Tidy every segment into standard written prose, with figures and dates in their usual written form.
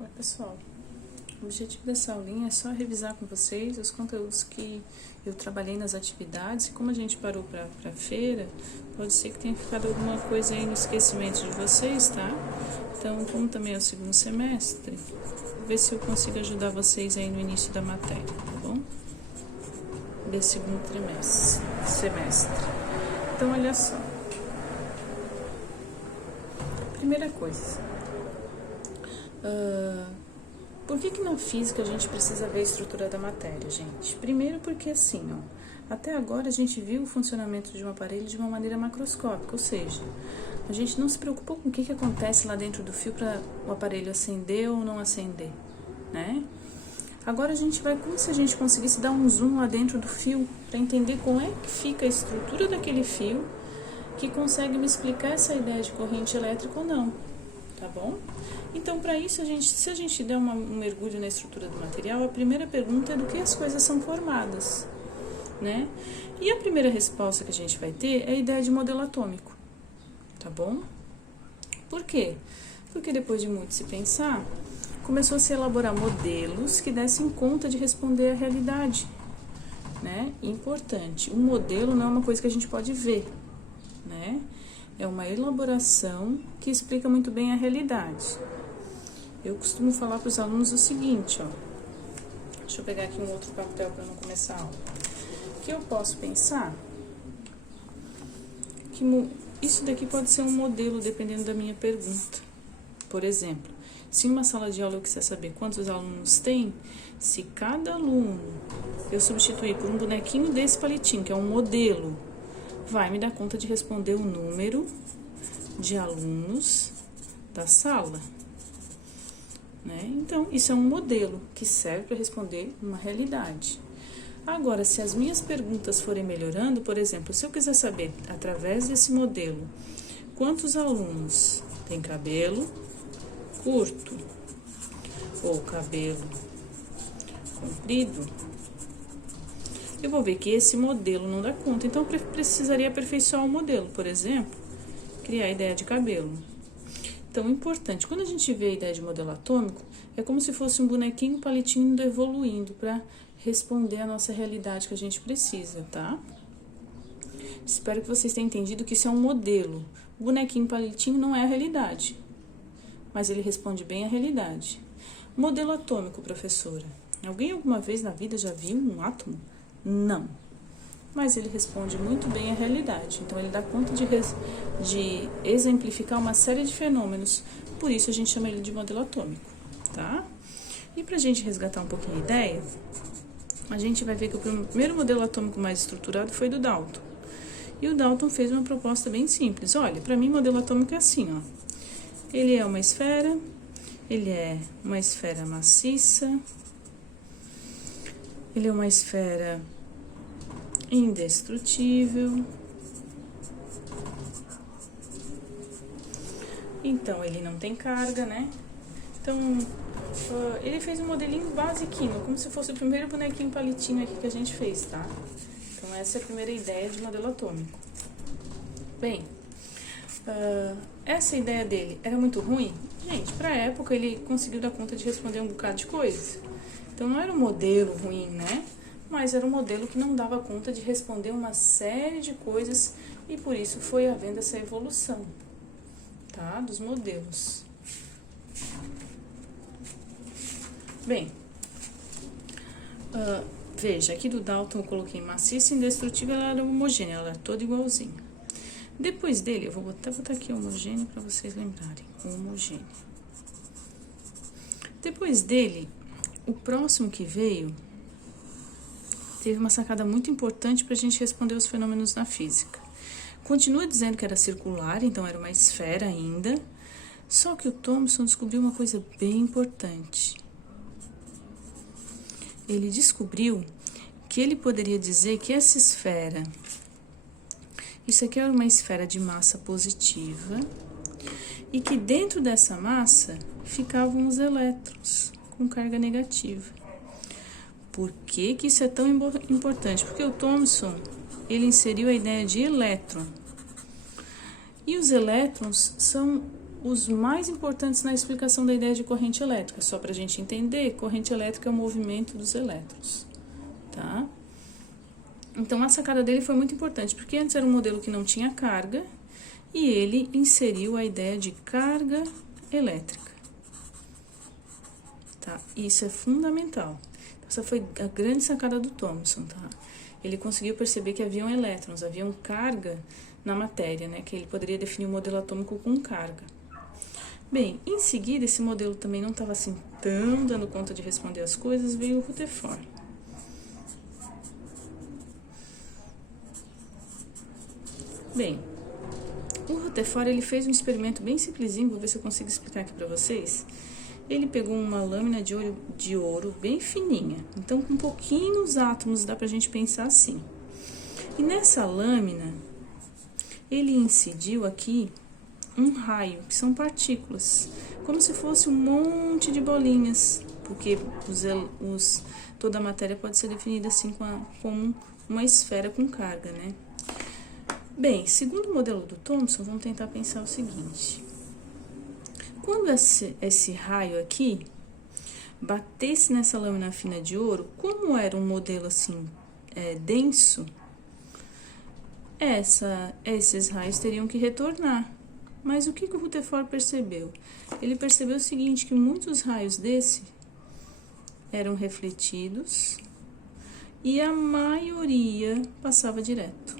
Oi, pessoal. O objetivo dessa aulinha é só revisar com vocês os conteúdos que eu trabalhei nas atividades. E como a gente parou para feira, pode ser que tenha ficado alguma coisa aí no esquecimento de vocês, tá? Então, como também é o segundo semestre, vou ver se eu consigo ajudar vocês aí no início da matéria, tá bom? Desse segundo semestre. Então, olha só. Primeira coisa. Por que na física a gente precisa ver a estrutura da matéria, gente? Primeiro porque assim, ó, até agora a gente viu o funcionamento de um aparelho de uma maneira macroscópica, ou seja, a gente não se preocupou com o que acontece lá dentro do fio para o aparelho acender ou não acender, né? Agora a gente vai, como se a gente conseguisse dar um zoom lá dentro do fio para entender como é que fica a estrutura daquele fio que consegue me explicar essa ideia de corrente elétrica ou não, tá bom? Então, para isso, se a gente der um mergulho na estrutura do material, a primeira pergunta é do que as coisas são formadas, né? E a primeira resposta que a gente vai ter é a ideia de modelo atômico, tá bom? Por quê? Porque depois de muito se pensar, começou a se elaborar modelos que dessem conta de responder à realidade, né? Importante, um modelo não é uma coisa que a gente pode ver, né? É uma elaboração que explica muito bem a realidade. Eu costumo falar para os alunos o seguinte, ó. Deixa eu pegar aqui um outro papel para não começar a aula. Que eu posso pensar que isso daqui pode ser um modelo dependendo da minha pergunta. Por exemplo, se em uma sala de aula eu quiser saber quantos alunos tem, se cada aluno eu substituir por um bonequinho desse palitinho, que é um modelo, vai me dar conta de responder o número de alunos da sala, né? Então, isso é um modelo que serve para responder uma realidade. Agora, se as minhas perguntas forem melhorando, por exemplo, se eu quiser saber, através desse modelo, quantos alunos têm cabelo curto ou cabelo comprido, eu vou ver que esse modelo não dá conta. Então, eu precisaria aperfeiçoar o modelo, por exemplo, criar a ideia de cabelo. Então, importante, quando a gente vê a ideia de modelo atômico, é como se fosse um bonequinho, palitinho indo evoluindo para responder à nossa realidade que a gente precisa, tá? Espero que vocês tenham entendido que isso é um modelo. O bonequinho, palitinho não é a realidade, mas ele responde bem à realidade. Modelo atômico, professora. Alguém alguma vez na vida já viu um átomo? Não, mas ele responde muito bem à realidade, então ele dá conta de exemplificar uma série de fenômenos, por isso a gente chama ele de modelo atômico, tá? E pra gente resgatar um pouquinho a ideia, a gente vai ver que o primeiro modelo atômico mais estruturado foi do Dalton, e o Dalton fez uma proposta bem simples. Olha, pra mim modelo atômico é assim, ó, ele é uma esfera maciça, ele é uma esfera indestrutível. Então, ele não tem carga, né? Então, ele fez um modelinho basiquinho, como se fosse o primeiro bonequinho palitinho aqui que a gente fez, tá? Então, essa é a primeira ideia de modelo atômico. Bem, essa ideia dele era muito ruim? Gente, pra época ele conseguiu dar conta de responder um bocado de coisa. Então, não era um modelo ruim, né? Mas era um modelo que não dava conta de responder uma série de coisas e por isso foi havendo essa evolução, tá? Dos modelos. Bem, veja, aqui do Dalton eu coloquei maciça e indestrutível, ela era homogênea, ela era toda igualzinha. Depois dele, eu vou até botar aqui homogêneo para vocês lembrarem, homogêneo. Depois dele, o próximo que veio teve uma sacada muito importante para a gente responder os fenômenos na física. Continua dizendo que era circular, então era uma esfera ainda, só que o Thomson descobriu uma coisa bem importante. Ele descobriu que ele poderia dizer que essa esfera, isso aqui era uma esfera de massa positiva, e que dentro dessa massa ficavam os elétrons com carga negativa. Por que isso é tão importante? Porque o Thomson, ele inseriu a ideia de elétron. E os elétrons são os mais importantes na explicação da ideia de corrente elétrica. Só para a gente entender, corrente elétrica é o movimento dos elétrons, tá? Então, a sacada dele foi muito importante, porque antes era um modelo que não tinha carga, e ele inseriu a ideia de carga elétrica, tá? Isso é fundamental. Essa foi a grande sacada do Thomson, tá? Ele conseguiu perceber que haviam elétrons, haviam carga na matéria, né? Que ele poderia definir o modelo atômico com carga. Bem, em seguida, esse modelo também não estava assim tão dando conta de responder as coisas, veio o Rutherford. Bem, o Rutherford, ele fez um experimento bem simplesinho, vou ver se eu consigo explicar aqui para vocês. Ele pegou uma lâmina de ouro bem fininha, então com pouquinhos átomos dá pra gente pensar assim. E nessa lâmina, ele incidiu aqui um raio, que são partículas, como se fosse um monte de bolinhas, porque toda a matéria pode ser definida assim como uma esfera com carga, né? Bem, segundo o modelo do Thomson, vamos tentar pensar o seguinte. Quando esse raio aqui batesse nessa lâmina fina de ouro, como era um modelo assim denso, esses raios teriam que retornar. Mas o que o Rutherford percebeu? Ele percebeu o seguinte, que muitos raios desse eram refletidos e a maioria passava direto.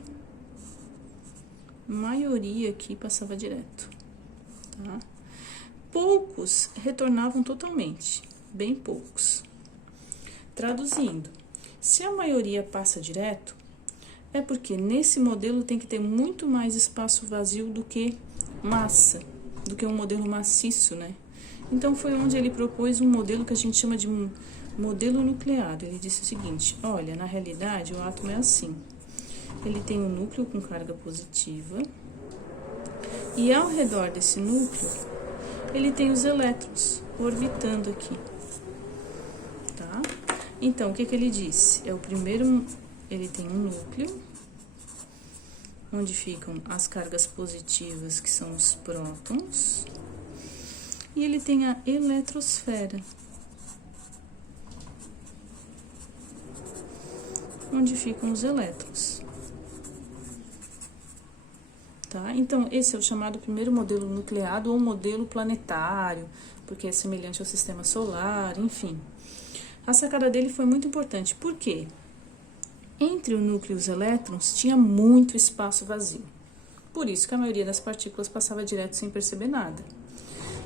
A maioria aqui passava direto, tá? Poucos retornavam totalmente, bem poucos. Traduzindo, se a maioria passa direto, é porque nesse modelo tem que ter muito mais espaço vazio do que massa, do que um modelo maciço, né? Então foi onde ele propôs um modelo que a gente chama de modelo nucleado. Ele disse o seguinte, olha, na realidade o átomo é assim. Ele tem um núcleo com carga positiva e ao redor desse núcleo ele tem os elétrons orbitando aqui, tá? Então, o que ele disse? Ele tem um núcleo, onde ficam as cargas positivas, que são os prótons, e ele tem a eletrosfera, onde ficam os elétrons. Tá? Então, esse é o chamado primeiro modelo nucleado ou modelo planetário, porque é semelhante ao sistema solar, enfim. A sacada dele foi muito importante, por quê? Entre o núcleo e os elétrons tinha muito espaço vazio. Por isso que a maioria das partículas passava direto sem perceber nada.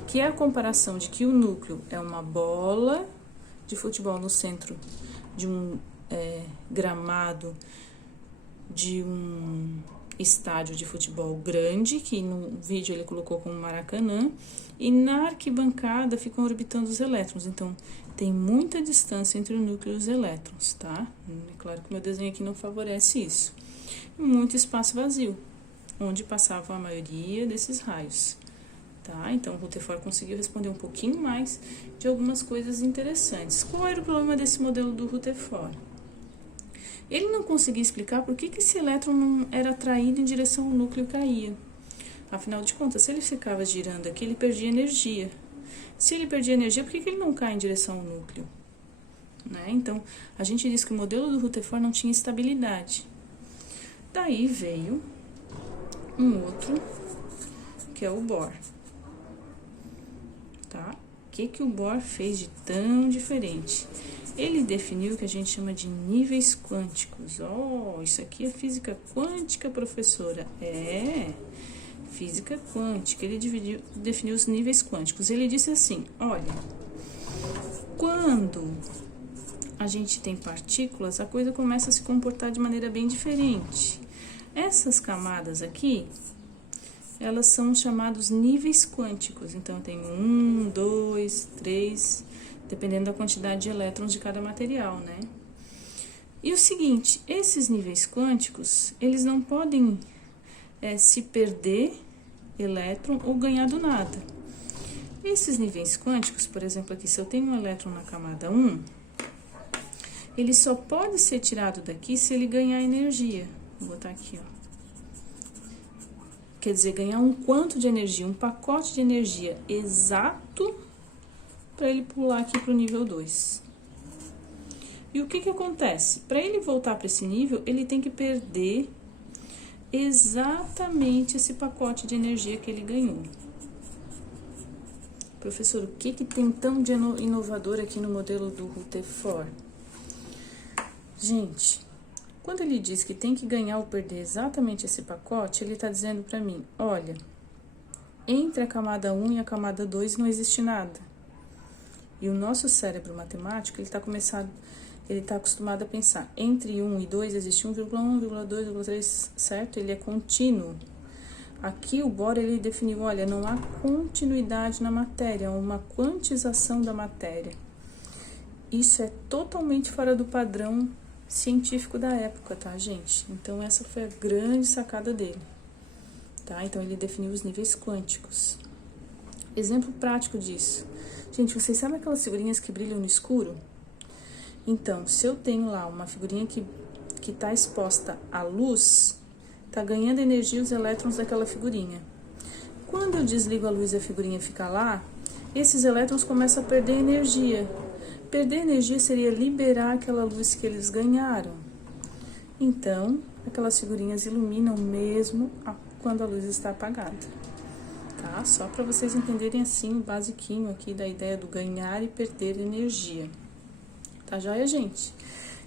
Que é a comparação de que o núcleo é uma bola de futebol no centro de um gramado de um estádio de futebol grande, que no vídeo ele colocou como Maracanã, e na arquibancada ficam orbitando os elétrons. Então, tem muita distância entre o núcleo e os elétrons, tá? É claro que o meu desenho aqui não favorece isso. Muito espaço vazio, onde passava a maioria desses raios, tá? Então, o Rutherford conseguiu responder um pouquinho mais de algumas coisas interessantes. Qual era o problema desse modelo do Rutherford? Ele não conseguia explicar por que esse elétron não era atraído em direção ao núcleo e caía. Afinal de contas, se ele ficava girando aqui, ele perdia energia. Se ele perdia energia, por que ele não cai em direção ao núcleo? Né? Então, a gente diz que o modelo do Rutherford não tinha estabilidade. Daí veio um outro, que é o Bohr. Tá? O que o Bohr fez de tão diferente? Ele definiu o que a gente chama de níveis quânticos. Isso aqui é física quântica, professora. Física quântica. Ele definiu os níveis quânticos. Ele disse assim, olha, quando a gente tem partículas, a coisa começa a se comportar de maneira bem diferente. Essas camadas aqui, elas são chamados níveis quânticos. Então, tem 1, 2, 3... dependendo da quantidade de elétrons de cada material, né? E o seguinte, esses níveis quânticos, eles não podem se perder elétron ou ganhar do nada. Esses níveis quânticos, por exemplo, aqui, se eu tenho um elétron na camada 1, ele só pode ser tirado daqui se ele ganhar energia. Vou botar aqui, ó. quer dizer, ganhar um quanto de energia, um pacote de energia exato para ele pular aqui para o nível 2. E o que que acontece? Para ele voltar para esse nível, ele tem que perder exatamente esse pacote de energia que ele ganhou. Professor, o que que tem tão de inovador aqui no modelo do Rutherford? Gente, quando ele diz que tem que ganhar ou perder exatamente esse pacote, ele está dizendo para mim, olha, entre a camada 1 e a camada 2 não existe nada. E o nosso cérebro matemático, ele está acostumado a pensar, entre 1 e 2 existe 1,1, 1,2, 1,3, certo? Ele é contínuo. Aqui o Bohr, ele definiu, olha, não há continuidade na matéria, há uma quantização da matéria. Isso é totalmente fora do padrão científico da época, tá, gente? Então, essa foi a grande sacada dele, tá? Então, ele definiu os níveis quânticos. Exemplo prático disso. Gente, vocês sabem aquelas figurinhas que brilham no escuro? Então, se eu tenho lá uma figurinha que está exposta à luz, está ganhando energia os elétrons daquela figurinha. Quando eu desligo a luz e a figurinha fica lá, esses elétrons começam a perder energia. Perder energia seria liberar aquela luz que eles ganharam. Então, aquelas figurinhas iluminam mesmo quando a luz está apagada. Tá? Só para vocês entenderem assim o basiquinho aqui da ideia do ganhar e perder energia. Tá joia, gente?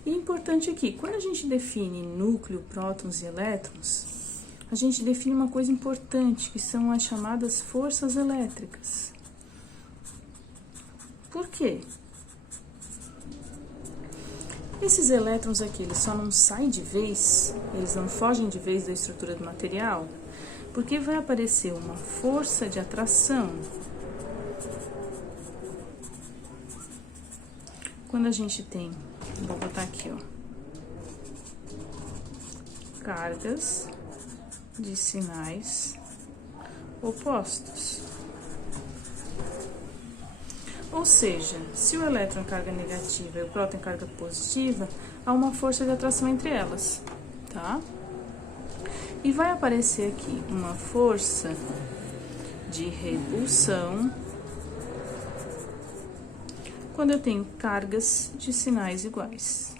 E importante aqui, quando a gente define núcleo, prótons e elétrons, a gente define uma coisa importante, que são as chamadas forças elétricas. Por quê? Esses elétrons aqui, eles só não saem de vez, eles não fogem de vez da estrutura do material, porque vai aparecer uma força de atração. Quando a gente tem, vou botar aqui, ó, cargas de sinais opostos. Ou seja, se o elétron é carga negativa e o próton é carga positiva, há uma força de atração entre elas, tá? E vai aparecer aqui uma força de repulsão quando eu tenho cargas de sinais iguais.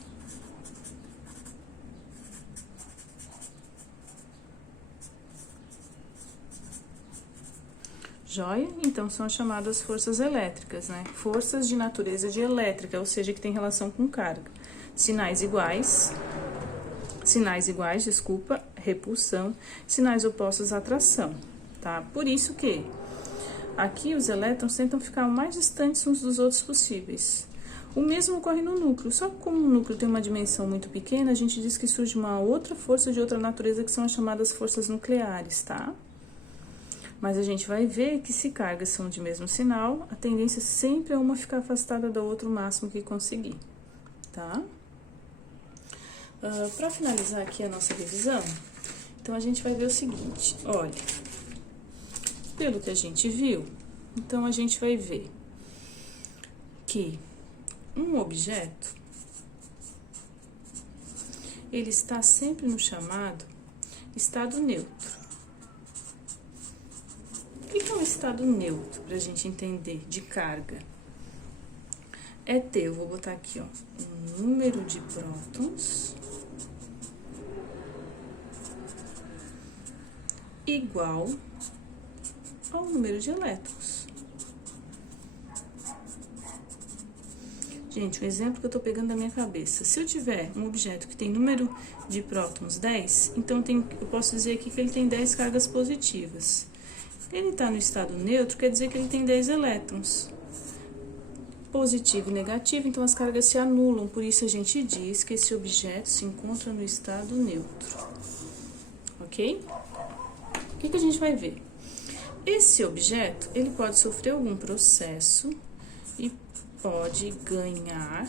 Joia? Então, são as chamadas forças elétricas, né? Forças de natureza de elétrica, ou seja, que tem relação com carga. Sinais iguais, desculpa, repulsão, sinais opostos, atração, tá? Por isso que aqui os elétrons tentam ficar o mais distantes uns dos outros possíveis. O mesmo ocorre no núcleo, só que como o núcleo tem uma dimensão muito pequena, a gente diz que surge uma outra força de outra natureza, que são as chamadas forças nucleares, tá? Mas a gente vai ver que se cargas são de mesmo sinal, a tendência sempre é uma ficar afastada da outra o máximo que conseguir, tá? Para finalizar aqui a nossa revisão, então a gente vai ver o seguinte, olha, pelo que a gente viu, então a gente vai ver que um objeto, ele está sempre no chamado estado neutro. O que é um estado neutro, para a gente entender, de carga? É ter, eu vou botar aqui, ó, um número de prótons igual ao número de elétrons. Gente, um exemplo que eu tô pegando da minha cabeça. Se eu tiver um objeto que tem número de prótons 10, então eu posso dizer aqui que ele tem 10 cargas positivas. Ele está no estado neutro, quer dizer que ele tem 10 elétrons. Positivo e negativo, então as cargas se anulam. Por isso a gente diz que esse objeto se encontra no estado neutro. Ok? O que a gente vai ver? Esse objeto, ele pode sofrer algum processo e pode ganhar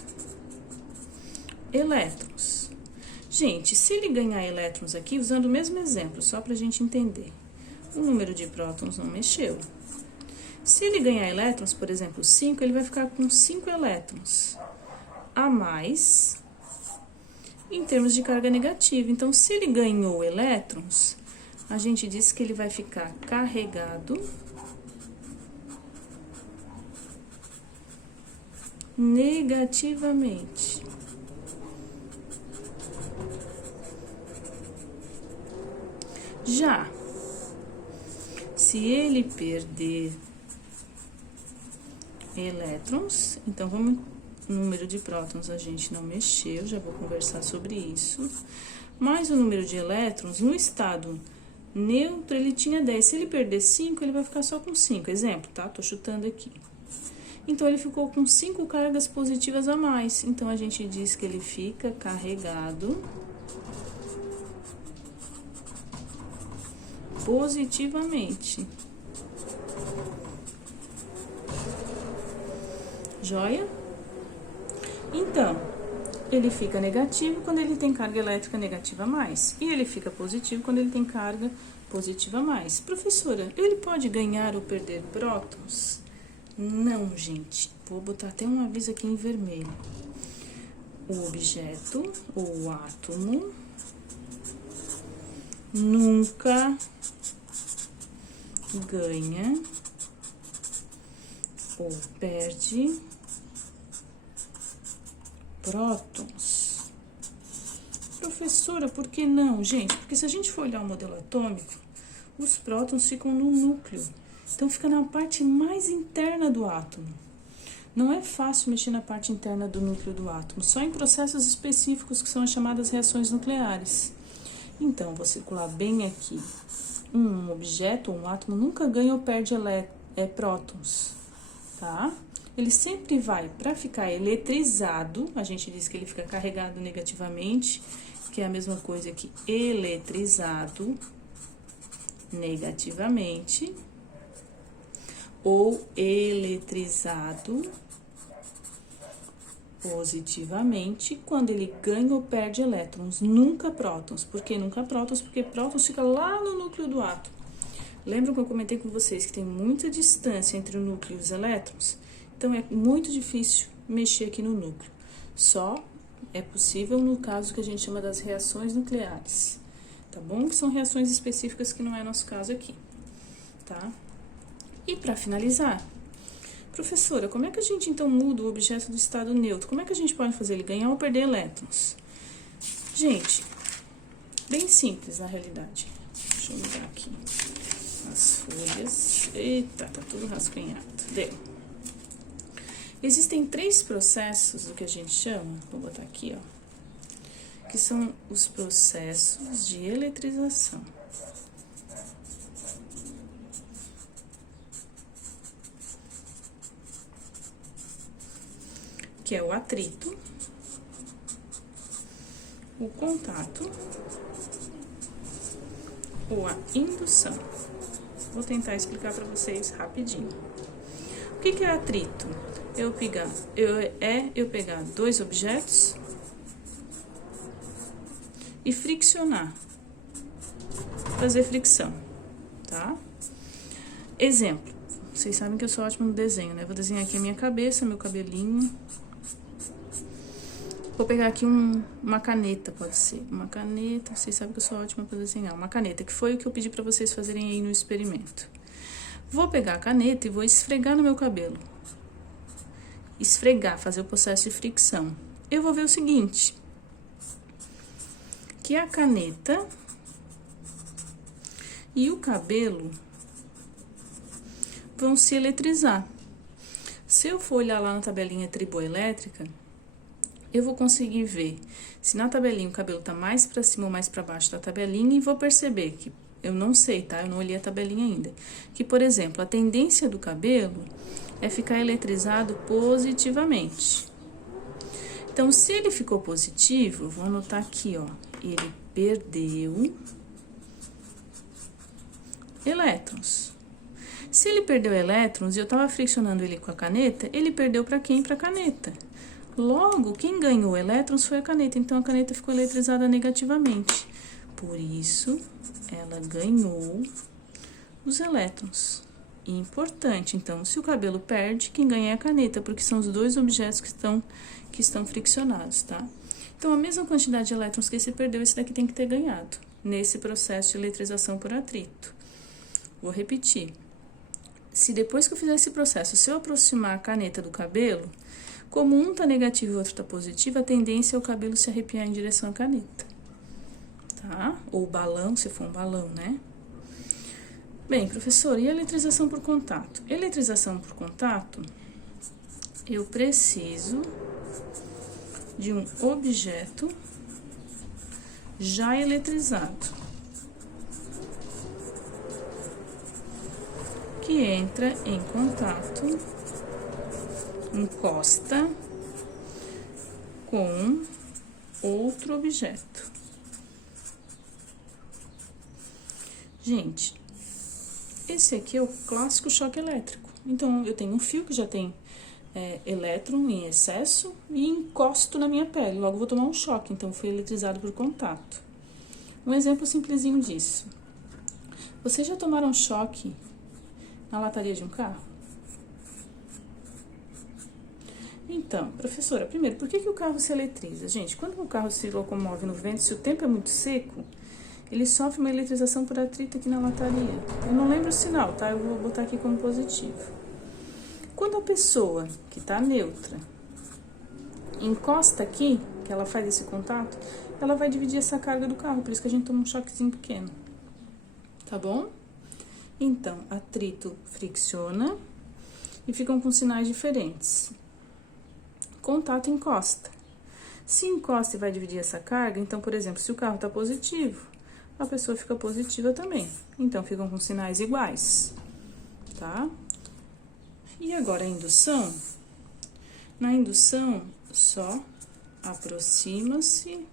elétrons. Gente, se ele ganhar elétrons aqui, usando o mesmo exemplo, só para a gente entender, o número de prótons não mexeu. Se ele ganhar elétrons, por exemplo, 5, ele vai ficar com 5 elétrons a mais em termos de carga negativa. Então, se ele ganhou elétrons, a gente diz que ele vai ficar carregado negativamente. Já se ele perder elétrons, então vamos, número de prótons a gente não mexeu, já vou conversar sobre isso. Mas o número de elétrons no estado neutro, ele tinha 10. Se ele perder 5, ele vai ficar só com 5. Exemplo, tá? Tô chutando aqui. Então, ele ficou com 5 cargas positivas a mais. Então, a gente diz que ele fica carregado positivamente. Joia? Então, ele fica negativo quando ele tem carga elétrica negativa a mais. E ele fica positivo quando ele tem carga positiva a mais. Professora, ele pode ganhar ou perder prótons? Não, gente. Vou botar até um aviso aqui em vermelho. O objeto ou o átomo nunca ganha ou perde prótons. Professora, por que não, gente? Porque se a gente for olhar o modelo atômico, os prótons ficam no núcleo. Então, fica na parte mais interna do átomo. Não é fácil mexer na parte interna do núcleo do átomo, só em processos específicos que são as chamadas reações nucleares. Então, vou circular bem aqui. Um objeto, um átomo, nunca ganha ou perde prótons, tá? Ele sempre vai, para ficar eletrizado, a gente diz que ele fica carregado negativamente, que é a mesma coisa que eletrizado negativamente, ou eletrizado positivamente, quando ele ganha ou perde elétrons, nunca prótons. Por que nunca prótons? Porque prótons fica lá no núcleo do átomo. Lembram que eu comentei com vocês que tem muita distância entre o núcleo e os elétrons? Então, é muito difícil mexer aqui no núcleo. Só é possível no caso que a gente chama das reações nucleares, tá bom? Que são reações específicas que não é nosso caso aqui, tá? E para finalizar, professora, como é que a gente então muda o objeto do estado neutro? Como é que a gente pode fazer ele ganhar ou perder elétrons? Gente, bem simples na realidade. Deixa eu mudar aqui as folhas. Eita, tá tudo rascunhado. Deu. Existem 3 processos do que a gente chama, vou botar aqui, ó, que são os processos de eletrização. Que é o atrito, o contato ou a indução. Vou tentar explicar para vocês rapidinho. O que é atrito? Eu pegar 2 objetos e friccionar, fazer fricção, tá? Exemplo, vocês sabem que eu sou ótima no desenho, né? Vou desenhar aqui a minha cabeça, meu cabelinho. Vou pegar aqui uma caneta, pode ser. Uma caneta, vocês sabem que eu sou ótima para desenhar. Uma caneta, que foi o que eu pedi para vocês fazerem aí no experimento. Vou pegar a caneta e vou esfregar no meu cabelo. Esfregar, fazer o processo de fricção. Eu vou ver o seguinte, que a caneta e o cabelo vão se eletrizar. Se eu for olhar lá na tabelinha triboelétrica, eu vou conseguir ver se na tabelinha o cabelo tá mais para cima ou mais para baixo da tabelinha e vou perceber que, eu não sei, tá? Eu não olhei a tabelinha ainda. Que, por exemplo, a tendência do cabelo é ficar eletrizado positivamente. Então, se ele ficou positivo, eu vou anotar aqui, ó, ele perdeu elétrons. Se ele perdeu elétrons e eu tava friccionando ele com a caneta, ele perdeu para quem? Para a caneta. Logo, quem ganhou elétrons foi a caneta, então a caneta ficou eletrizada negativamente. Por isso, ela ganhou os elétrons. Importante, então, se o cabelo perde, quem ganha é a caneta, porque são os 2 objetos que estão friccionados, tá? Então, a mesma quantidade de elétrons que esse perdeu, esse daqui tem que ter ganhado. nesse processo de eletrização por atrito. Vou repetir. Se depois que eu fizer esse processo, se eu aproximar a caneta do cabelo, como um tá negativo e o outro tá positivo, a tendência é o cabelo se arrepiar em direção à caneta, tá? Ou balão, se for um balão, né? Bem, professor, e a eletrização por contato? Eletrização por contato, eu preciso de um objeto já eletrizado, que entra em contato, encosta com outro objeto. Gente, esse aqui é o clássico choque elétrico. Então, eu tenho um fio que já tem elétron em excesso e encosto na minha pele. Logo, vou tomar um choque. Então, foi eletrizado por contato. Um exemplo simplesinho disso. Vocês já tomaram choque na lataria de um carro? Então, professora, primeiro, por que o carro se eletriza? Gente, quando o carro se locomove no vento, se o tempo é muito seco, ele sofre uma eletrização por atrito aqui na lataria. Eu não lembro o sinal, tá? Eu vou botar aqui como positivo. Quando a pessoa que tá neutra encosta aqui, que ela faz esse contato, ela vai dividir essa carga do carro, por isso que a gente toma um choquezinho pequeno. Tá bom? Então, atrito fricciona e ficam com sinais diferentes. Contato encosta. Se encosta e vai dividir essa carga, então, por exemplo, se o carro tá positivo, a pessoa fica positiva também. Então, ficam com sinais iguais, tá? E agora a indução. Na indução, só aproxima-se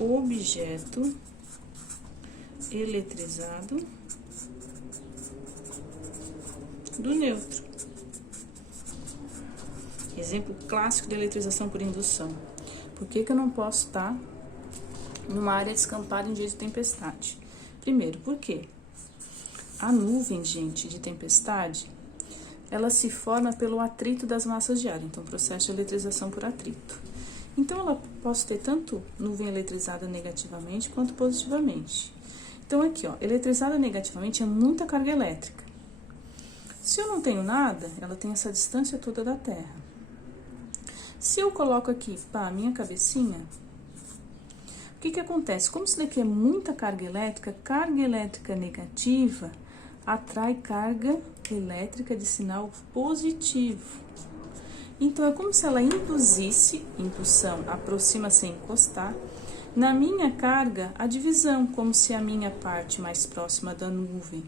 o objeto eletrizado do neutro. Exemplo clássico de eletrização por indução. Por que eu não posso estar numa área descampada em dia de tempestade? Primeiro, por quê? A nuvem, gente, de tempestade, ela se forma pelo atrito das massas de ar. Então, processo de eletrização por atrito. Então, ela posso ter tanto nuvem eletrizada negativamente quanto positivamente. Então, aqui, ó, eletrizada negativamente é muita carga elétrica. Se eu não tenho nada, ela tem essa distância toda da Terra. Se eu coloco aqui, pá, a minha cabecinha, o que acontece? Como isso daqui é muita carga elétrica negativa atrai carga elétrica de sinal positivo. Então, é como se ela induzisse, indução, aproxima sem encostar, na minha carga, a divisão, como se a minha parte mais próxima da nuvem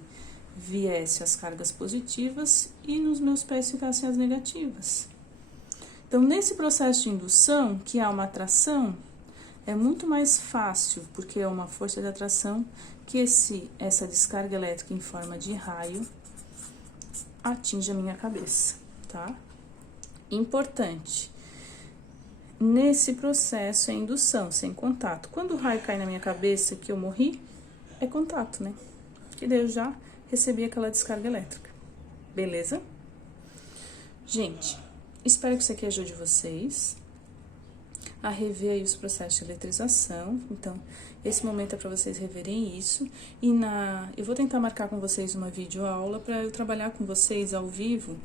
viesse as cargas positivas e nos meus pés ficassem as negativas. Então, nesse processo de indução, que há uma atração, é muito mais fácil, porque é uma força de atração, que essa descarga elétrica em forma de raio atinge a minha cabeça, tá? Importante. Nesse processo é indução, sem contato. Quando o raio cai na minha cabeça, que eu morri, é contato, né? Que daí eu já recebi aquela descarga elétrica. Beleza? Gente, espero que isso aqui ajude vocês a rever aí os processos de eletrização. Então, esse momento é para vocês reverem isso. E eu vou tentar marcar com vocês uma videoaula para eu trabalhar com vocês ao vivo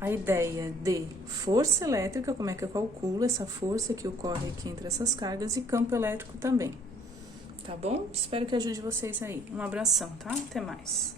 a ideia de força elétrica, como é que eu calculo essa força que ocorre aqui entre essas cargas, e campo elétrico também. Tá bom? Espero que ajude vocês aí. Um abração, tá? Até mais.